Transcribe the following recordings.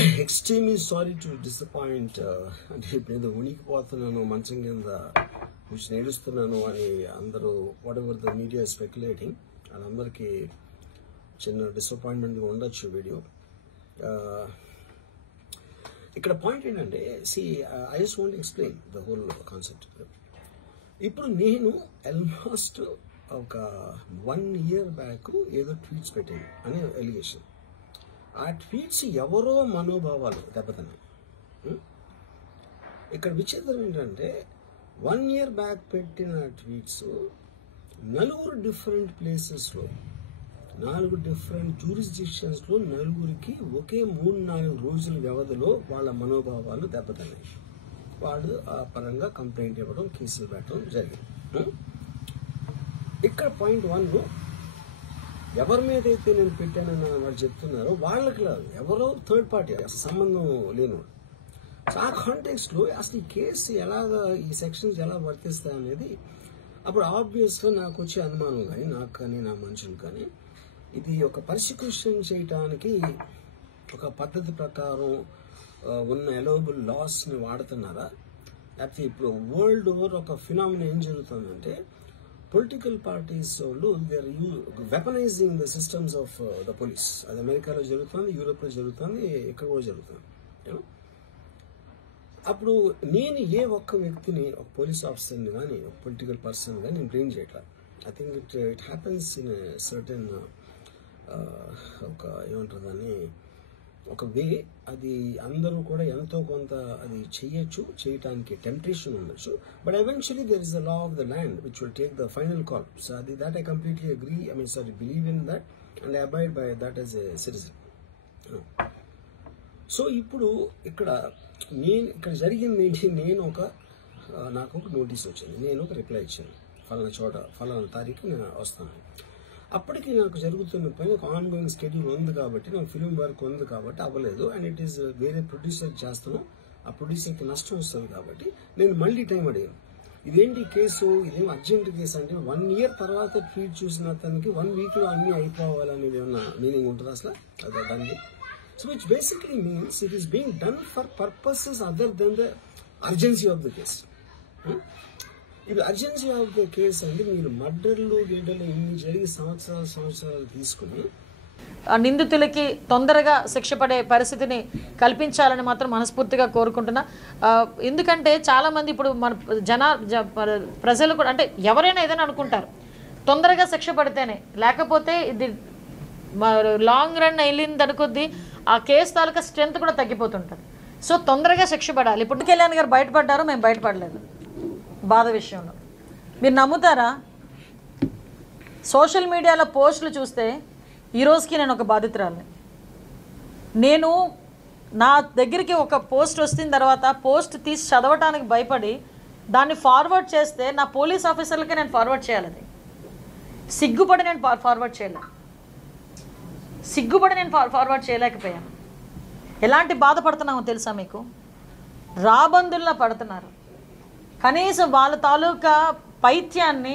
extremely sorry to disappoint. అంటే ఇప్పుడు ఏదో ఉనికిపోతున్నాను మంచం కింద కొంచెం నేడుస్తున్నాను అని అందరూ what ever the media speculating వాళ్ళందరికీ చిన్న డిసప్పాయింట్మెంట్గా ఉండొచ్చు వీడియో. ఇక్కడ పాయింట్ ఏంటంటే I just want explain the whole concept. ఇప్పుడు నేను ఆల్మోస్ట్ ఒక 1 year బ్యాక్ ఏదో ట్వీట్స్ పెట్టాను అనే ఎలిగేషన్. ఆ ట్వీట్స్ ఎవరో మనోభావాలు దెబ్బతిన్నాయి. ఇక్కడ విచిత్రం ఏంటంటే 1 year బ్యాక్ పెట్టిన ట్వీట్స్ 4 డిఫరెంట్ ప్లేసెస్లో 4 డిఫరెంట్ జ్యూరిస్డిక్షన్స్లో 4కి ఒకే 3-4 రోజుల వ్యవధిలో వాళ్ళ మనోభావాలు దెబ్బతిన్నాయి. వాళ్ళు ఆ పరంగా కంప్లైంట్ ఇవ్వడం, కేసులు పెట్టడం జరిగింది. ఇక్కడ పాయింట్ 1 ఎవరి మీద అయితే నేను పెట్టానని వాళ్ళు చెప్తున్నారో వాళ్ళకి లేదు, ఎవరో థర్డ్ పార్టీ, అసలు సంబంధం లేనివాడు. సో ఆ కాంటెక్స్ట్లో అసలు ఈ కేసు ఎలాగా, ఈ సెక్షన్స్ ఎలా వర్తిస్తాయి అనేది అప్పుడు ఆబ్వియస్గా నాకు వచ్చే అనుమానం కానీ, నాకు కానీ నా మనుషులు కానీ, ఇది ఒక పర్సిక్యూషన్ చేయటానికి ఒక పద్ధతి ప్రకారం ఉన్న ఎలవబుల్ లాస్ని వాడుతున్నారా, లేకపోతే ఇప్పుడు వరల్డ్ ఓవర్ ఒక ఫినామినా ఏం జరుగుతుందంటే పొలిటికల్ పార్టీస్ వాళ్ళు they are weaponising the systems of the police. అది అమెరికాలో జరుగుతుంది, యూరోప్లో జరుగుతుంది, ఇక్కడ కూడా జరుగుతుంది. అప్పుడు నేను ఏ ఒక్క వ్యక్తిని, ఒక పోలీస్ ఆఫీసర్ని కానీ, ఒక పొలిటికల్ పర్సన్ కానీ నేను బ్లేమ్ చేయట్లా. I think it happens in certain ఒక ఏమంటారు దాన్ని, ఒక వే. అది అందరూ కూడా ఎంతో కొంత అది చేయటానికి టెంప్టేషన్ ఉండొచ్చు. But eventually there is the law of the land which will take the final call. So అది that I completely agree, believe in that and I abide by that as a citizen. So ఇప్పుడు ఇక్కడ జరిగింది ఏంటి, నాకు ఒక notice వచ్చింది, నేను ఒక రిప్లై ఇచ్చాను, ఫలానా చోట ఫలానా తారీఖు నేను వస్తాను. అప్పటికి నాకు జరుగుతున్న పని ఒక ఆన్గోయింగ్ స్కెడ్యూల్ ఉంది కాబట్టి, నాకు ఫిల్మ్ వర్క్ ఉంది కాబట్టి అవ్వలేదు. అండ్ ఇట్ ఈస్ వేరే ప్రొడ్యూసర్ చేస్తాను, ఆ ప్రొడ్యూసర్కి నష్టం వస్తుంది కాబట్టి నేను మళ్ళీ టైం అడిగాను. ఇదేంటి కేసు, ఇదేం అర్జెంట్ కేసు అంటే 1 year తర్వాత ట్వీట్ చూసిన అతనికి 1 weekలో అన్నీ అయిపోవాలనేది ఏమన్నా మీనింగ్ ఉంటుంది అసలు దానికి? So which basically means it is being done for purposes other than the urgency of the case. ఇది అర్జెన్సీ ఆఫ్ ద కేసు అంటే మీరు మర్డర్లు గేడలు ఇన్ని జరిగి సంవత్సరాలు తీసుకుని నిందితులకి తొందరగా శిక్ష పడే పరిస్థితిని కల్పించాలని మాత్రం మనస్ఫూర్తిగా కోరుకుంటున్నా. ఎందుకంటే చాలామంది ఇప్పుడు మన ప్రజలు కూడా, అంటే ఎవరైనా ఏదైనా అనుకుంటారు తొందరగా శిక్ష పడితేనే, లేకపోతే ఇది లాంగ్ రన్ వెళ్ళింది అనుకొద్ది ఆ కేసు తాలూకా స్ట్రెంత్ కూడా తగ్గిపోతుంటుంది. సో తొందరగా శిక్ష పడాలి. ఇప్పుడు కళ్యాణ్ గారు బయటపడ్డారు, మేము బయటపడలేదు. బాధ విషయంలో మీరు నమ్ముతారా, సోషల్ మీడియాలో పోస్టులు చూస్తే ఈరోజుకి నేను ఒక బాధితురాలిని. నేను నా దగ్గరికి ఒక పోస్ట్ వచ్చిన తర్వాత పోస్ట్ తీసి చదవటానికి భయపడి దాన్ని ఫార్వర్డ్ చేస్తే నా పోలీస్ ఆఫీసర్లకి నేను ఫార్వర్డ్ చేయాలి. అది సిగ్గుపడి నేను ఫార్వర్డ్ చేయలేకపోయాను. ఎలాంటి బాధపడుతున్నామో తెలుసా మీకు? రాబందుల్లా పడుతున్నారు. కనీసం వాళ్ళ తాలూకా పైత్యాన్ని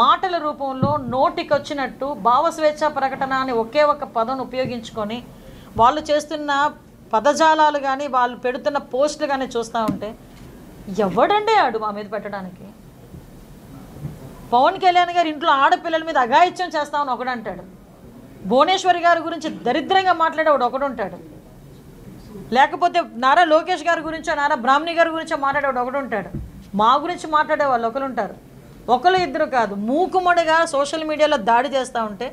మాటల రూపంలో నోటికి వచ్చినట్టు భావస్వేచ్ఛ ప్రకటన అని ఒకే ఒక పదం ఉపయోగించుకొని వాళ్ళు చేస్తున్న పదజాలాలు కానీ, వాళ్ళు పెడుతున్న పోస్టులు కానీ చూస్తూ ఉంటే ఎవడండి ఆడు మా మీద పెట్టడానికి? పవన్ కళ్యాణ్ గారు ఇంట్లో ఆడపిల్లల మీద అఘాయిత్యం చేస్తామని ఒకడంటాడు, భువనేశ్వరి గారి గురించి దరిద్రంగా మాట్లాడేవాడు ఒకడుంటాడు, లేకపోతే నారా లోకేష్ గారి గురించో నారా బ్రాహ్మణి గారి గురించో మాట్లాడేవాడు ఒకడు ఉంటాడు, మా గురించి మాట్లాడే వాళ్ళు ఒకరు ఉంటారు. ఒకరు ఇద్దరు కాదు, మూకుమ్మడిగా సోషల్ మీడియాలో దాడి చేస్తూ ఉంటే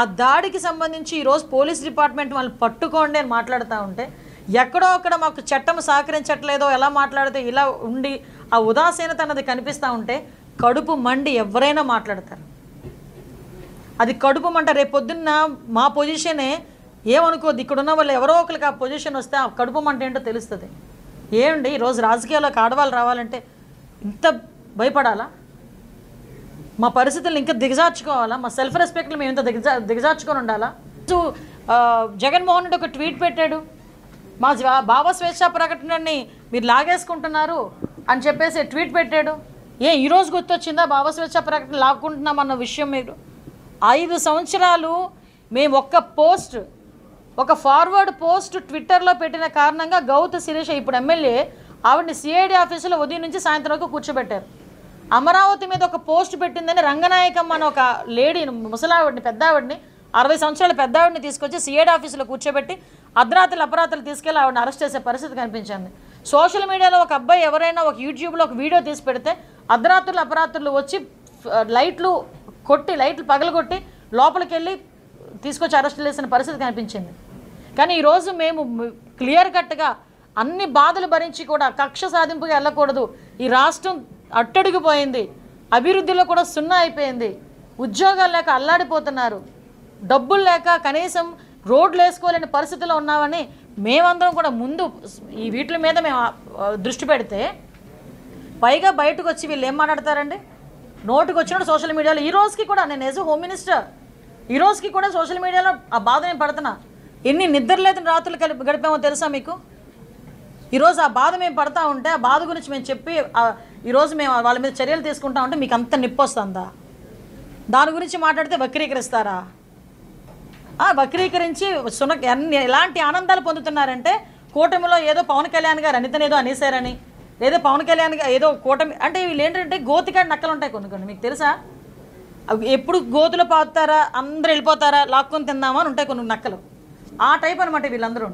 ఆ దాడికి సంబంధించి ఈరోజు పోలీస్ డిపార్ట్మెంట్ వాళ్ళని పట్టుకోండి అని మాట్లాడుతూ ఉంటే, ఎక్కడో అక్కడ మాకు చట్టం సహకరించట్లేదో, ఎలా మాట్లాడితే ఇలా ఉండి ఆ ఉదాసీనత అన్నది కనిపిస్తూ ఉంటే కడుపు మండి ఎవరైనా మాట్లాడతారు. అది కడుపు మంట. రేపు పొద్దున్న మా పొజిషనే ఏమనుకోద్దు, ఇక్కడున్న వాళ్ళు ఎవరో ఒకరికి ఆ పొజిషన్ వస్తే ఆ కడుపు మంట ఏంటో తెలుస్తుంది. ఏమండి ఈరోజు రాజకీయాల్లోకి ఆడవాళ్ళు రావాలంటే ఇంత భయపడాలా? మా పరిస్థితులను ఇంకా దిగజార్చుకోవాలా? మా సెల్ఫ్ రెస్పెక్ట్లు మేము ఇంత దిగజార్చుకొని ఉండాలా? జగన్మోహన్ రెడ్డి ఒక ట్వీట్ పెట్టాడు, మా భావస్వేచ్ఛ ప్రకటనని మీరు లాగేసుకుంటున్నారు అని చెప్పేసి ట్వీట్ పెట్టాడు. ఈరోజు గుర్తొచ్చిందా భావస్వేచ్ఛ ప్రకటన లాక్కుంటున్నామన్న విషయం? మీరు 5 సంవత్సరాలు మేము ఒక్క పోస్ట్ ఒక ఫార్వర్డ్ పోస్ట్ ట్విట్టర్లో పెట్టిన కారణంగా గౌతు శిరీష ఇప్పుడు ఎమ్మెల్యే ఆవిడని సిఐడి ఆఫీసులో ఉదయం నుంచి సాయంత్రం వరకు కూర్చోబెట్టారు. అమరావతి మీద ఒక పోస్ట్ పెట్టిందని రంగనాయకమ్మ అని ఒక లేడీని, ముసలావిడిని, పెద్దావిడిని, 60 సంవత్సరాల పెద్దావిడిని తీసుకొచ్చి సిఐడి ఆఫీసులో కూర్చోబెట్టి అర్ధరాత్రులు తీసుకెళ్ళి ఆవిడని అరెస్ట్ చేసే పరిస్థితి కనిపించింది. సోషల్ మీడియాలో ఒక అబ్బాయి ఎవరైనా ఒక యూట్యూబ్లో ఒక వీడియో తీసి పెడితే అర్ధరాత్రులు వచ్చి లైట్లు పగలగొట్టి లోపలికి వెళ్ళి తీసుకొచ్చి అరెస్ట్ చేసిన పరిస్థితి కనిపించింది. కానీ ఈరోజు మేము క్లియర్ కట్గా అన్ని బాధలు భరించి కూడా కక్ష సాధింపుగా వెళ్ళకూడదు. ఈ రాష్ట్రం అట్టడిగిపోయింది, అభివృద్ధిలో కూడా సున్నా అయిపోయింది, ఉద్యోగాలు లేక అల్లాడిపోతున్నారు, డబ్బులు లేక కనీసం రోడ్లు వేసుకోలేని పరిస్థితిలో ఉన్నామని మేమందరం కూడా ముందు ఈ వీటి మీద మేము దృష్టి పెడితే, పైగా బయటకు వచ్చి వీళ్ళు ఏం మాట్లాడతారండి? నోటుకు వచ్చినట్టు సోషల్ మీడియాలో ఈ రోజుకి కూడా నేను యాజ్ హోమ్ మినిస్టర్ ఈ రోజుకి కూడా సోషల్ మీడియాలో ఆ బాధ నేను పడుతున్నా. ఎన్ని నిద్రలేని రాత్రులు గడిపామో తెలుసా మీకు? ఈరోజు ఆ బాధ మేము పడతా ఉంటే, ఆ బాధ గురించి మేము చెప్పి ఈరోజు మేము వాళ్ళ మీద చర్యలు తీసుకుంటా ఉంటే మీకు అంత నిప్పు వస్తుందా? దాని గురించి మాట్లాడితే వక్రీకరిస్తారా? వక్రీకరించి ఎలాంటి ఆనందాలు పొందుతున్నారంటే, కూటమిలో ఏదో పవన్ కళ్యాణ్ గారు అనితనేదో అనేసారని, లేదా పవన్ కళ్యాణ్ గారు ఏదో కూటమి అంటే వీళ్ళు ఏంటంటే గోతికాడి నక్కలు ఉంటాయి కొన్ని మీకు తెలుసా? ఎప్పుడు గోతులో పాతారా, అందరూ వెళ్ళిపోతారా, లాక్కొని తిందామా అని ఉంటాయి కొన్ని నక్కలు. ఆ టైప్ అనమాట వీళ్ళందరూ.